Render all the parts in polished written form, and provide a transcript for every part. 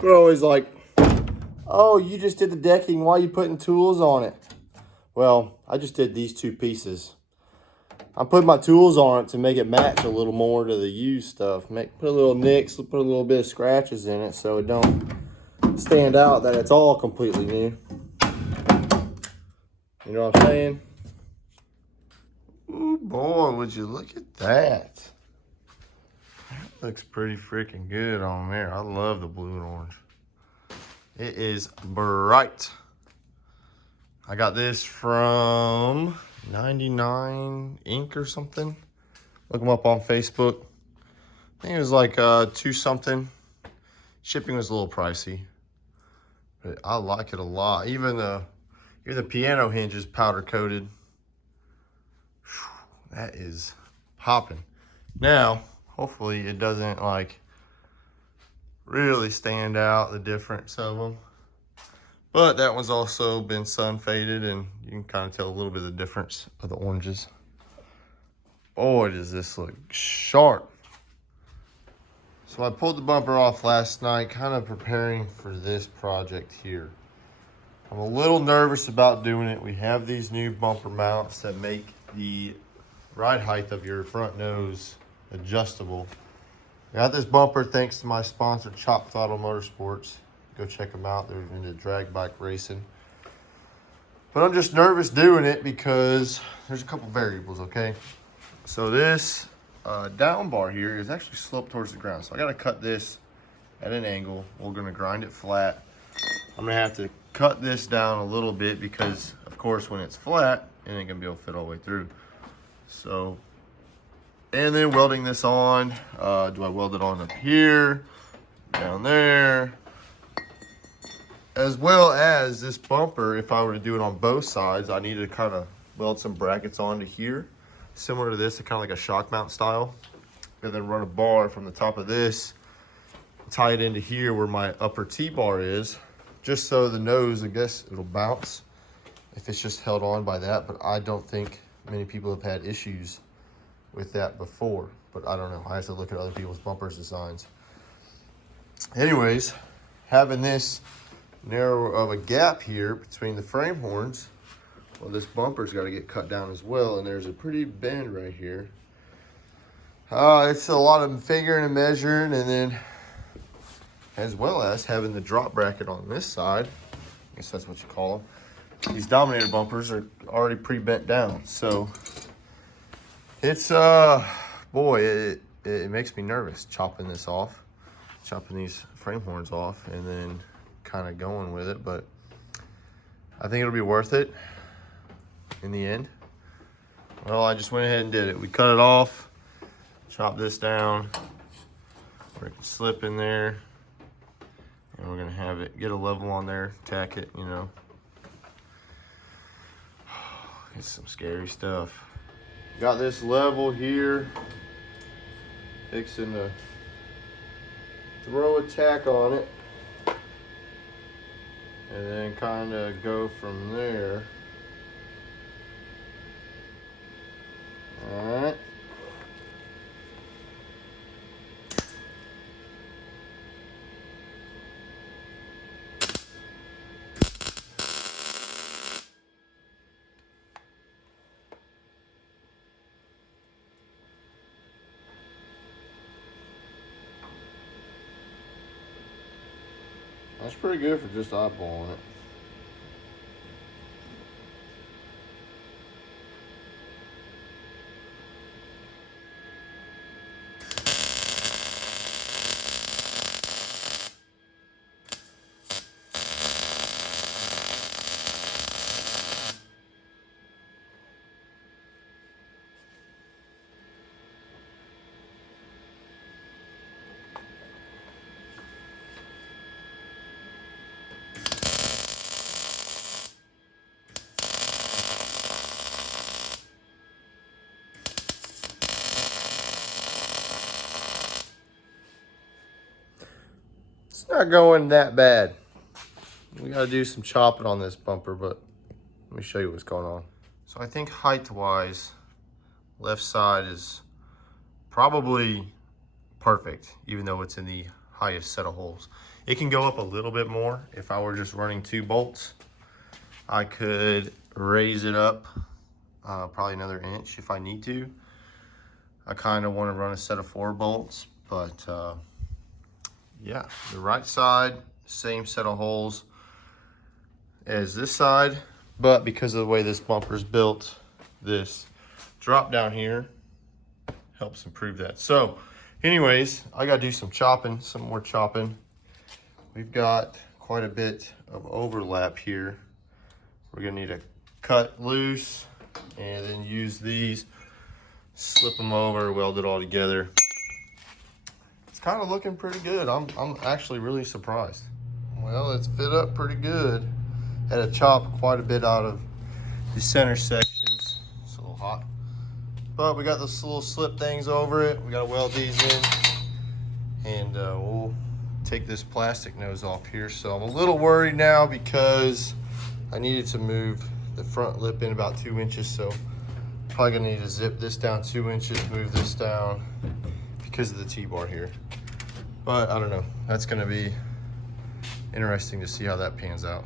People are always like, oh, you just did the decking, why are you putting tools on it? Well, I just did these two pieces. I put my tools on it to make it match a little more to the used stuff. Put a little nicks, put a little bit of scratches in it so it don't stand out that it's all completely new. You know what I'm saying? Ooh, boy, would you look at that. That looks pretty freaking good on there. I love the blue and orange. It is bright. I got this from 99 Ink or something. Look them up on Facebook. I think it was like 2 something. Shipping was a little pricey, but I like it a lot. Even the piano hinge is powder coated. Whew, that is popping. Now, hopefully it doesn't like really stand out, the difference of them. But that one's also been sun faded, and you can kind of tell a little bit of the difference of the oranges. Boy, does this look sharp. So I pulled the bumper off last night, kind of preparing for this project here. I'm a little nervous about doing it. We have these new bumper mounts that make the ride height of your front nose adjustable. Got this bumper thanks to my sponsor, Chop Throttle Motorsports. Go check them out. They're into drag bike racing. But I'm just nervous doing it because there's a couple variables, okay? So this down bar here is actually sloped towards the ground. So I got to cut this at an angle. We're going to grind it flat. I'm going to have to cut this down a little bit because, of course, when it's flat, it ain't going to be able to fit all the way through. So, and then welding this on. Do I weld it on up here, down there? As well as this bumper, if I were to do it on both sides, I need to kind of weld some brackets onto here. Similar to this, kind of like a shock mount style. And then run a bar from the top of this, tie it into here where my upper T-bar is, just so the nose, I guess it'll bounce if it's just held on by that. But I don't think many people have had issues with that before. But I don't know. I have to look at other people's bumpers designs. Anyways, having this narrow of a gap here between the frame horns, well, this bumper's got to get cut down as well, and there's a pretty bend right here. It's a lot of figuring and measuring, and then as well as having the drop bracket on this side. I guess that's what you call them. These Dominator bumpers are already pre-bent down, so it's boy, it makes me nervous chopping this off, chopping these frame horns off, and then kind of going with it. But I think it'll be worth it in the end. Well, I just went ahead and did it. We cut it off, chop this down where it can slip in there, and we're gonna have it get a level on there, tack it, you know. It's some scary stuff. Got this level here, fixing to throw a tack on it, and then kind of go from there. All right. That's pretty good for just eyeballing it. It's not going that bad. We gotta do some chopping on this bumper, but let me show you what's going on. So I think height-wise, left side is probably perfect, even though it's in the highest set of holes. It can go up a little bit more. If I were just running 2 bolts, I could raise it up probably another inch if I need to. I kind of want to run a set of 4 bolts, but yeah, the right side, same set of holes as this side, but because of the way this bumper is built, this drop down here helps improve that. So anyways, I gotta do some chopping, some more chopping. We've got quite a bit of overlap here. We're gonna need to cut loose and then use these, slip them over, weld it all together. It's kind of looking pretty good. I'm actually really surprised. Well, it's fit up pretty good. Had to chop quite a bit out of the center sections. It's a little hot. But we got those little slip things over it. We gotta weld these in. And we'll take this plastic nose off here. So I'm a little worried now because I needed to move the front lip in about 2 inches. So probably gonna need to zip this down 2 inches, move this down because of the T-bar here. But I don't know, that's gonna be interesting to see how that pans out.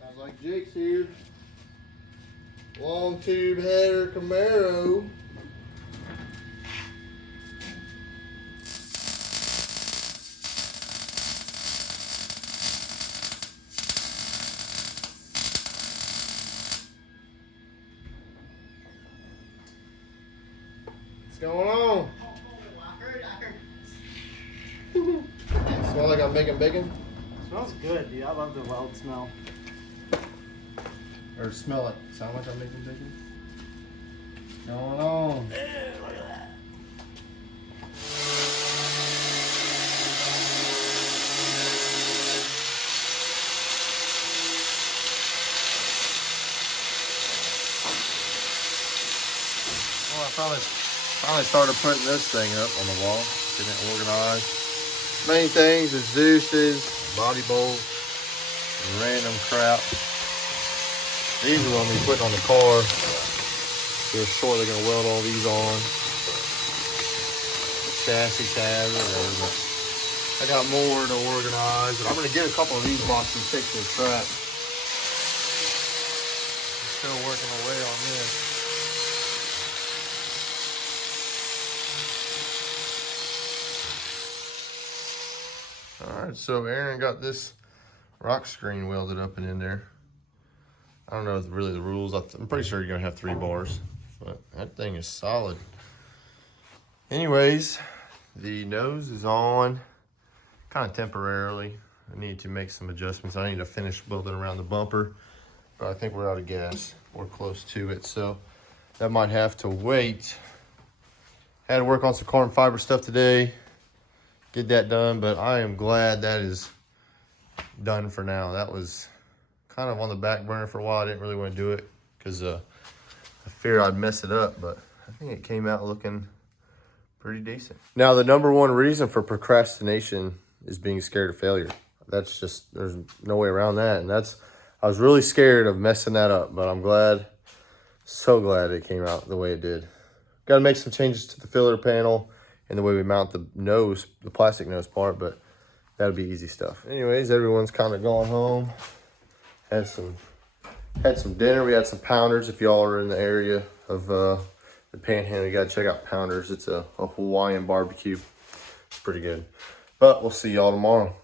Sounds like Jake's here. Long tube header Camaro. What's going on? Smell like I'm making bacon? Smells good, dude. I love the weld smell. Or smell it. Sound like I'm making bacon? What's going on? Look at that. Well, I finally started putting this thing up on the wall, getting it organized. Main things is Zeus's, body bolts, and random crap. These are what we put on the car. They're shortly gonna weld all these on. Chassis tabs, whatever. I got more to organize, and I'm gonna get a couple of these boxes fixed to the track. Still working away on this. All right, so Aaron got this rock screen welded up and in there. I don't know really the rules. I'm pretty sure you're gonna have 3 bars, but that thing is solid. Anyways, the nose is on, kind of temporarily. I need to make some adjustments. I need to finish building around the bumper, but I think we're out of gas. We're close to it, so that might have to wait. Had to work on some carbon fiber stuff today, get that done, but I am glad that is done for now. That was kind of on the back burner for a while. I didn't really want to do it because I fear I'd mess it up, but I think it came out looking pretty decent. Now, the number one reason for procrastination is being scared of failure. That's just, there's no way around that. And I was really scared of messing that up, but I'm glad, so glad it came out the way it did. Got to make some changes to the filler panel and the way we mount the nose, the plastic nose part, but that'll be easy stuff. Anyways, everyone's kind of gone home. Had some dinner. We had some Pounders. If y'all are in the area of the Panhandle, you got to check out Pounders. It's a Hawaiian barbecue. It's pretty good. But we'll see y'all tomorrow.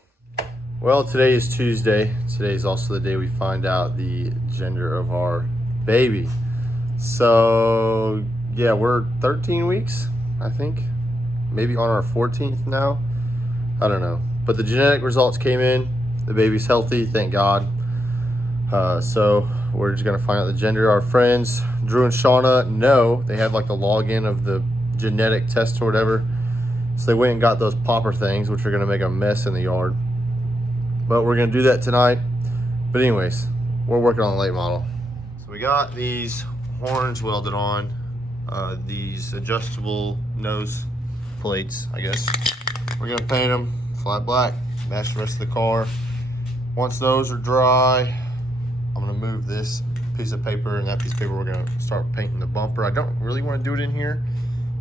Well, today is Tuesday. Today is also the day we find out the gender of our baby. So, yeah, we're 13 weeks, I think. Maybe on our 14th now. I don't know. But the genetic results came in. The baby's healthy, thank God. So we're just going to find out the gender. Our friends, Drew and Shauna, know. They had like the login of the genetic test or whatever. So they went and got those popper things, which are going to make a mess in the yard. But we're going to do that tonight. But anyways, we're working on the late model. So we got these horns welded on. These adjustable nose plates, I guess. We're going to paint them flat black. Match the rest of the car. Once those are dry, I'm going to move this piece of paper and that piece of paper. We're going to start painting the bumper. I don't really want to do it in here,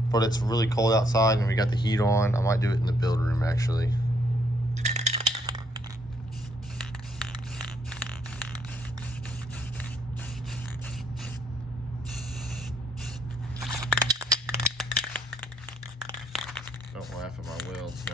but it's really cold outside and we got the heat on. I might do it in the build room actually. Don't laugh at my welds now.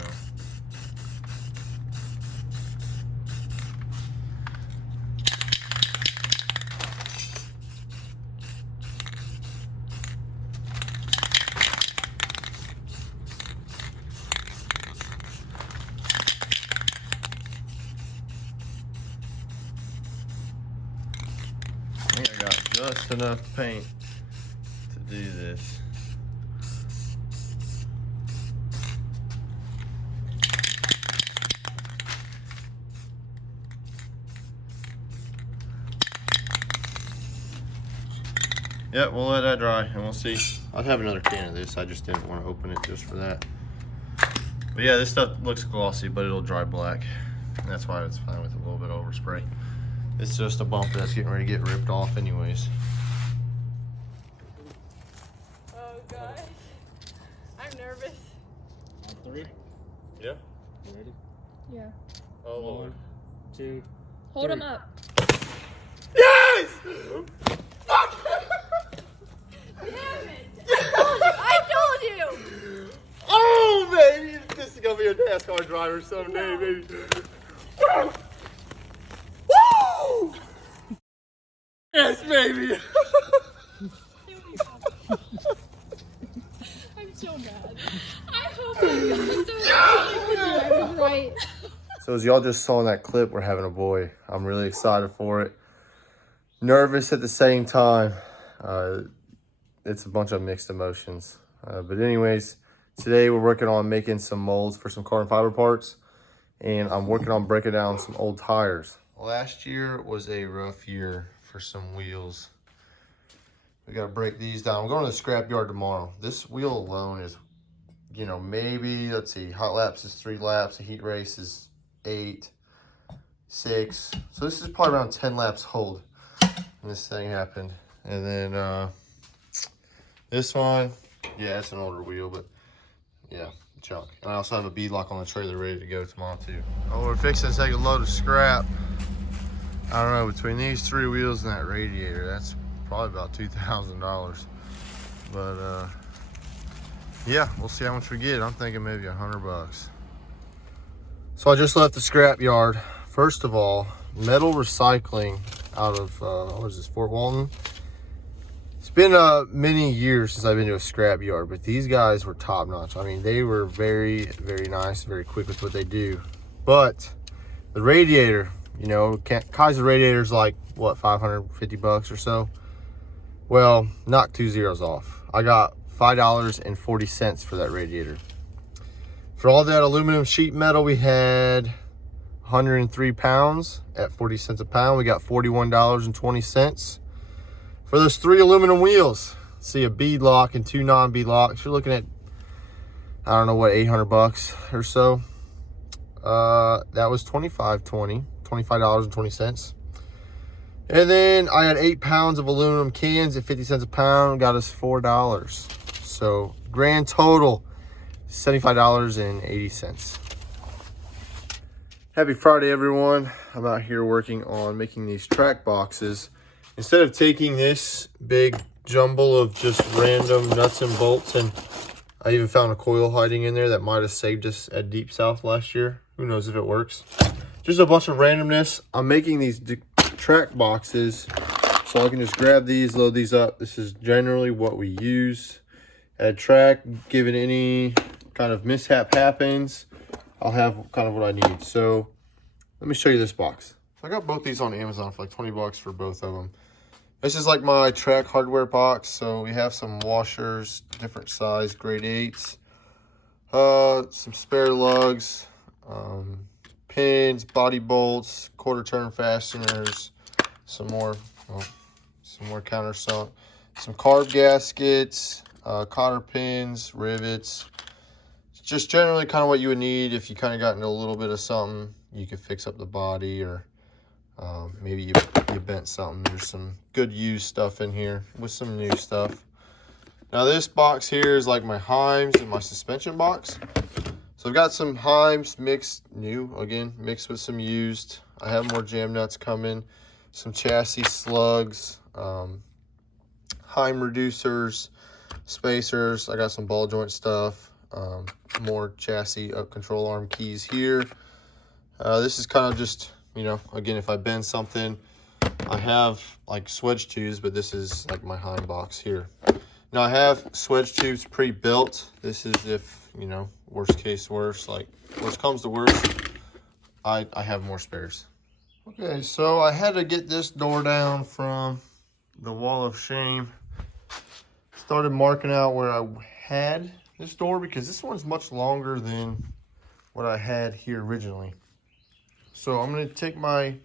I think I got just enough paint to do this. Yep, we'll let that dry and we'll see. I'll have another can of this. I just didn't want to open it just for that. But yeah, this stuff looks glossy, but it'll dry black. And that's why it's fine with a little bit of overspray. It's just a bumper that's getting ready to get ripped off anyways. Oh gosh, I'm nervous. On 3. Yeah? You ready? Yeah. Oh Lord. 1, 2. Hold 3. him up. Yes! Damn it! I told you! Oh baby! This is gonna be a NASCAR driver someday, baby. Woo! Yes, baby! I'm so mad. I hope I was right. So as y'all just saw in that clip, we're having a boy. I'm really excited for it. Nervous at the same time. It's a bunch of mixed emotions. But anyways, today we're working on making some molds for some carbon fiber parts. And I'm working on breaking down some old tires. Last year was a rough year for some wheels. We gotta break these down. I'm going to the scrap yard tomorrow. This wheel alone is, you know, maybe, let's see, hot laps is 3 laps, a heat race is 8, 6. So this is probably around 10 laps hold when this thing happened. And then this one, yeah, it's an older wheel, but yeah, junk. And I also have a beadlock on the trailer ready to go tomorrow too. Oh, we're fixing to take a load of scrap. I don't know, between these 3 wheels and that radiator, that's probably about $2,000. But yeah, we'll see how much we get. I'm thinking maybe $100. So I just left the scrap yard. First of all, metal recycling out of what is this, Fort Walton? It's been many years since I've been to a scrap yard, but these guys were top notch. I mean, they were very, very nice, very quick with what they do. But the radiator, you know, Kaiser radiator's like, what, 550 bucks or so? Well, knock 2 zeros off. I got $5.40 for that radiator. For all that aluminum sheet metal, we had 103 pounds at 40 cents a pound. We got $41.20 for those 3 aluminum wheels. See a bead lock and 2 non-bead locks. You're looking at, I don't know what, 800 bucks or so. That was $25.20. And then I had 8 pounds of aluminum cans at 50 cents a pound, got us $4. So grand total, $75.80. Happy Friday, everyone. I'm out here working on making these track boxes. Instead of taking this big jumble of just random nuts and bolts, and I even found a coil hiding in there that might have saved us at Deep South last year. Who knows if it works. Just a bunch of randomness. I'm making these track boxes so I can just grab these, load these up. This is generally what we use at a track. Given any kind of mishap happens, I'll have kind of what I need. So let me show you this box. I got both these on Amazon for like 20 bucks for both of them. This is like my track hardware box. So we have some washers, different size, grade 8s, some spare lugs, pins, body bolts, quarter turn fasteners, some more countersunk, some carb gaskets, cotter pins, rivets. Just generally kind of what you would need if you kind of got into a little bit of something. You could fix up the body, or maybe you bent something. There's some good used stuff in here with some new stuff. Now this box here is like my Heims and my suspension box. So I've got some Heims mixed new, again, mixed with some used. I have more jam nuts coming, some chassis slugs, Heim reducers, spacers. I got some ball joint stuff, more chassis up control arm keys here. This is kind of just, you know, again, if I bend something, I have like swedge tubes, but this is like my Heim box here. Now I have swedge tubes pre-built. This is if, you know, worst case worst, like worst comes to worst, I have more spares. Okay, so I had to get this door down from the wall of shame. Started marking out where I had this door because this one's much longer than what I had here originally. So I'm gonna take my,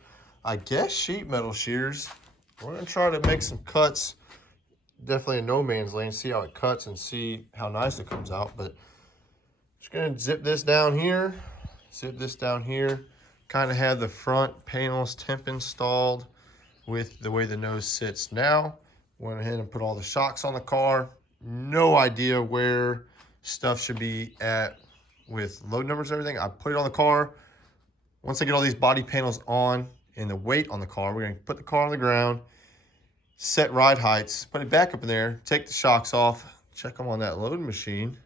I guess, sheet metal shears. We're gonna try to make some cuts. Definitely a no man's land, see how it cuts and see how nice it comes out. But just gonna zip this down here, kind of have the front panels temp installed with the way the nose sits now. Went ahead and put all the shocks on the car. No idea where stuff should be at with load numbers and everything. I put it on the car. Once I get all these body panels on and the weight on the car, we're gonna put the car on the ground, set ride heights, put it back up in there, take the shocks off, check them on that load machine,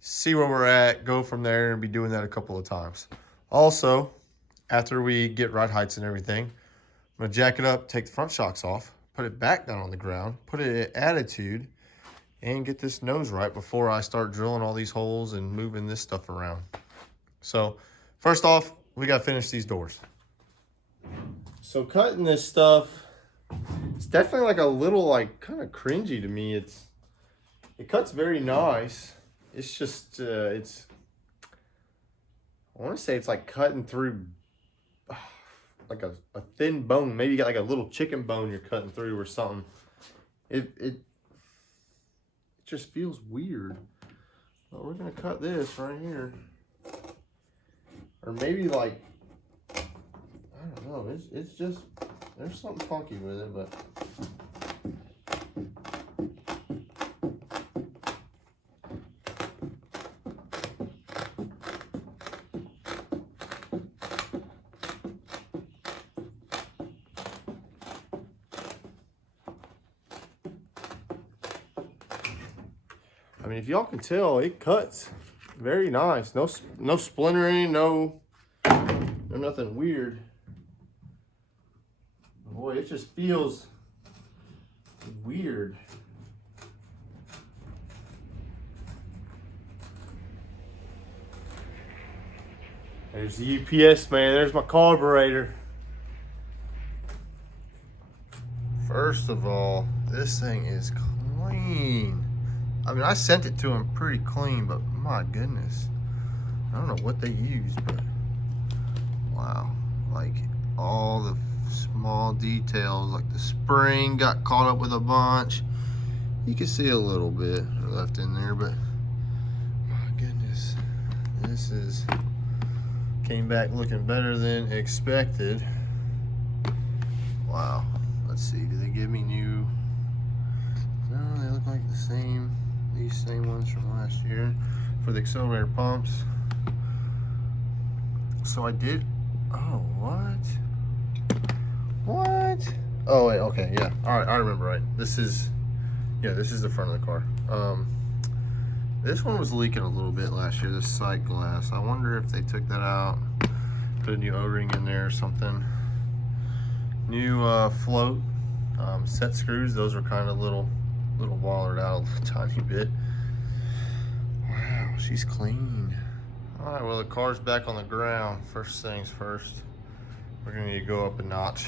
see where we're at, go from there, and be doing that a couple of times. Also, after we get ride heights and everything, I'm gonna jack it up, take the front shocks off, put it back down on the ground, put it at attitude, and get this nose right before I start drilling all these holes and moving this stuff around. So first off, we gotta finish these doors. So cutting this stuff, it's definitely like a little like kind of cringy to me. It cuts very nice. It's just I want to say it's like cutting through like a thin bone. Maybe you got like a little chicken bone you're cutting through or something. It just feels weird. But we're gonna cut this right here, or maybe like, I don't know. It's just, there's something funky with it, but. I mean, if y'all can tell, it cuts very nice. No splintering, no nothing weird. Boy, it just feels weird. There's the UPS man. There's my carburetor. First of all, this thing is clean. I mean, I sent it to him pretty clean, but my goodness. I don't know what they used, but Wow, like all the small details, like the spring got caught up with a bunch. You can see a little bit left in there, but my goodness, this came back looking better than expected. Wow. Let's see, do they give me new? No, they look like the same, these same ones from last year for the accelerator pumps. So I did, oh, what? Oh wait, okay, yeah, all right, I remember right. This is the front of the car. This one was leaking a little bit last year, this side glass. I wonder if they took that out, put a new O-ring in there or something. New float, set screws. Those were kind of little wallered out a tiny bit. Wow, she's clean. All right, well, the car's back on the ground. First things first, we're gonna need to go up a notch.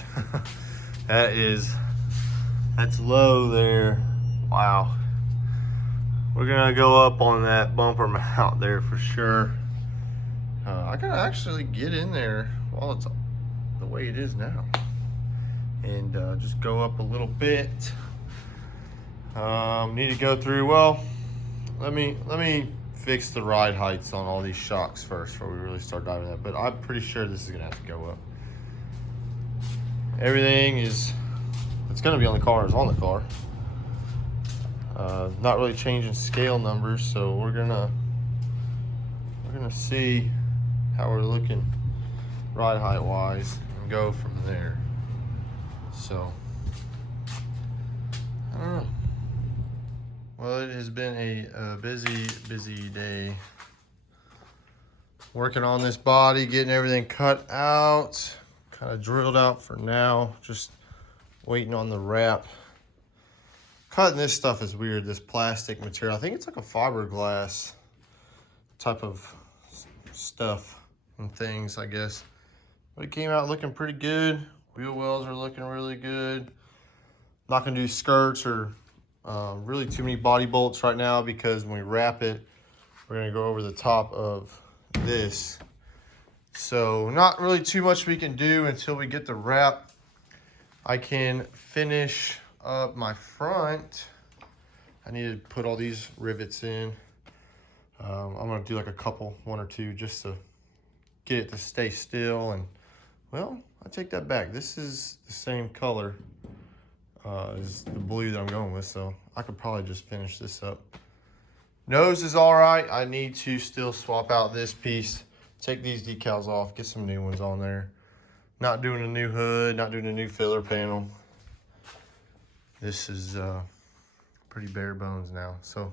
That's low there. Wow. We're gonna go up on that bumper mount there for sure. I gotta actually get in there while it's the way it is now, and just go up a little bit. Need to go through, well, let me fix the ride heights on all these shocks first before we really start diving that, but I'm pretty sure this is gonna have to go up. Everything it's gonna be on the car is on the car. Not really changing scale numbers, so we're gonna see how we're looking ride height wise and go from there. So I don't know. Well, it has been a busy day working on this body, getting everything cut out, kind of drilled out for now, just waiting on the wrap. Cutting this stuff is weird, this plastic material. I think it's like a fiberglass type of stuff and things, I guess. But it came out looking pretty good. Wheel wells are looking really good. Not gonna do skirts or really too many body bolts right now, because when we wrap it, we're gonna go over the top of this. So not really too much we can do until we get the wrap. I can finish up my front. I need to put all these rivets in. I'm gonna do like one or two, just to get it to stay still. And well, I take that back. This is the same color as the blue that I'm going with, so I could probably just finish this up. Nose is all right. I need to still swap out this piece, take these decals off, get some new ones on there. Not doing a new hood, not doing a new filler panel. This is pretty bare bones now. So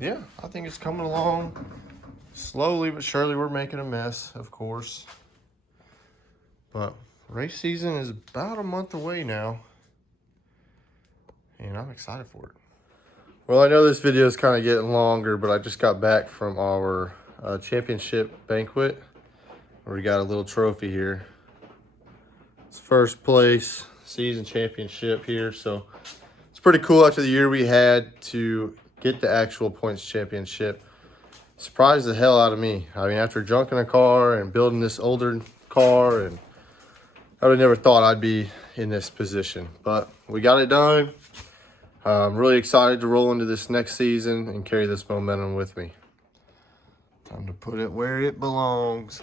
yeah, I think it's coming along slowly but surely. We're making a mess, of course, but race season is about a month away now, and I'm excited for it. Well, I know this video is kind of getting longer, but I just got back from our championship banquet, where we got a little trophy here. It's first place season championship here, so it's pretty cool after the year we had to get the actual points championship. Surprised the hell out of me. I mean, after junking a car and building this older car, and I would have never thought I'd be in this position, but we got it done. I'm really excited to roll into this next season and carry this momentum with me. Time to put it where it belongs.